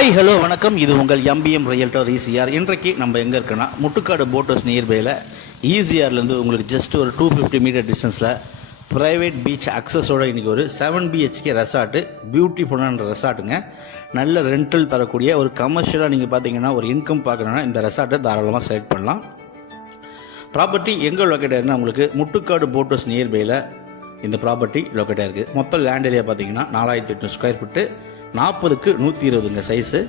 Hi hello வணக்கம். இது உங்கள் எம்பிஎம் ரியல்டர் ஈசிஆர். இன்றைக்கு நம்ம எங்கே இருக்குன்னா முட்டுக்காடு போட் ஹவுஸ் நியர்பையில் ஈசிஆர்லேருந்து உங்களுக்கு ஜஸ்ட் ஒரு 250 மீட்டர் டிஸ்டன்ஸில் ப்ரைவேட் பீச் அக்சஸோட இன்றைக்கி ஒரு 7 BHK ரெசார்ட்டு, பியூட்டிஃபுல்லான ரெசார்ட்டுங்க. நல்ல ரெண்டல் தரக்கூடிய ஒரு கமர்ஷியலாக நீங்கள் பார்த்தீங்கன்னா ஒரு இன்கம் பார்க்கணுன்னா இந்த ரெசார்ட்டை தாராளமாக செலக்ட் பண்ணலாம். ப்ராப்பர்ட்டி எங்கே லொக்கேட் ஆயிருன்னா உங்களுக்கு முட்டுக்காடு போட் ஹவுஸ் நியர்பையில் இந்த ப்ராப்பர்ட்டி லொக்கேட் ஆயிருக்கு. மொத்தம் லேண்ட் ஏரியா பார்த்தீங்கன்னா 4800 ஸ்கொயர் ஃபீட்டு, 40க்கு 120 சைஸு.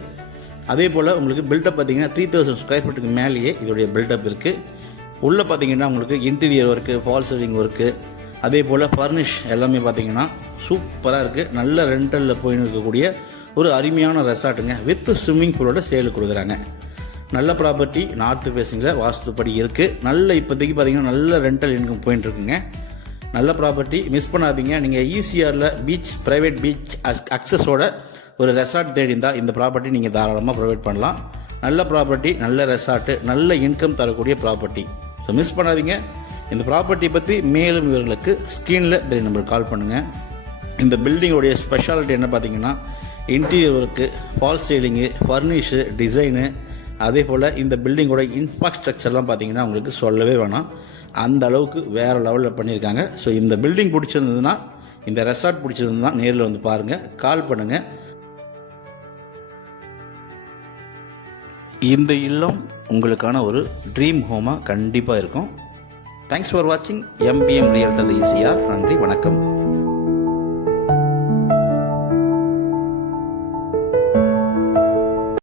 அதே போல் உங்களுக்கு பில்டப் பார்த்தீங்கன்னா 3000 ஸ்கொயர் ஃபீட்டுக்கு மேலேயே இதோடைய பில்டப் இருக்குது. உள்ளே பார்த்தீங்கன்னா உங்களுக்கு interior work, fall ceiling work, அதே போல் ஃபர்னிஷ் எல்லாமே பார்த்தீங்கன்னா சூப்பராக இருக்குது. நல்ல ரெண்டலில் போயின்னு இருக்கக்கூடிய ஒரு அருமையான ரெசார்ட்டுங்க. வித் ஸ்விம்மிங் பூலோட சேலுக்கு கொடுக்குறாங்க. நல்ல ப்ராப்பர்ட்டி, நார்த்து ஃபேஸிங்கில் வாஸ்துப்படி இருக்குது. நல்ல இப்போதைக்கு பார்த்தீங்கன்னா நல்ல ரெண்டல் இன்கம் போயின்னு இருக்குங்க. நல்ல ப்ராப்பர்ட்டி மிஸ் பண்ணாதீங்க. நீங்கள் ஈசிஆரில் பீச், ப்ரைவேட் பீச் அக்சஸோட ஒரு ரெசார்ட் தேடி இருந்தால் இந்த ப்ராப்பர்ட்டி நீங்கள் தாராளமாக ப்ரொவைட் பண்ணலாம். நல்ல ப்ராப்பர்ட்டி, நல்ல ரெசார்ட்டு, நல்ல இன்கம் தரக்கூடிய ப்ராப்பர்ட்டி. ஸோ மிஸ் பண்ணாதீங்க. இந்த ப்ராப்பர்ட்டி பற்றி மேலும் விவரங்களுக்கு ஸ்க்ரீனில் தெரிய நம்பருக்கு கால் பண்ணுங்கள். இந்த பில்டிங்கோடைய ஸ்பெஷாலிட்டி என்ன பார்த்தீங்கன்னா interior work, false ceiling, furnish, design, அதே போல் இந்த பில்டிங்கோட இன்ஃப்ராஸ்ட்ரக்சர்லாம் பார்த்தீங்கன்னா உங்களுக்கு சொல்லவே வேணாம். அந்த அளவுக்கு வேறு லெவலில் பண்ணியிருக்காங்க. ஸோ இந்த பில்டிங் பிடிச்சிருந்ததுன்னா, இந்த ரெசார்ட் பிடிச்சிருந்ததுன்னா நேரில் வந்து பாருங்கள், கால் பண்ணுங்கள். இந்த இல்லம் உங்களுக்கான ஒரு ட்ரீம் ஹோமாக கண்டிப்பாக இருக்கும். தேங்க்ஸ் ஃபார் வாட்சிங் எம்பிஎம் ரியல்டர் ஈசிஆர். நன்றி, வணக்கம்.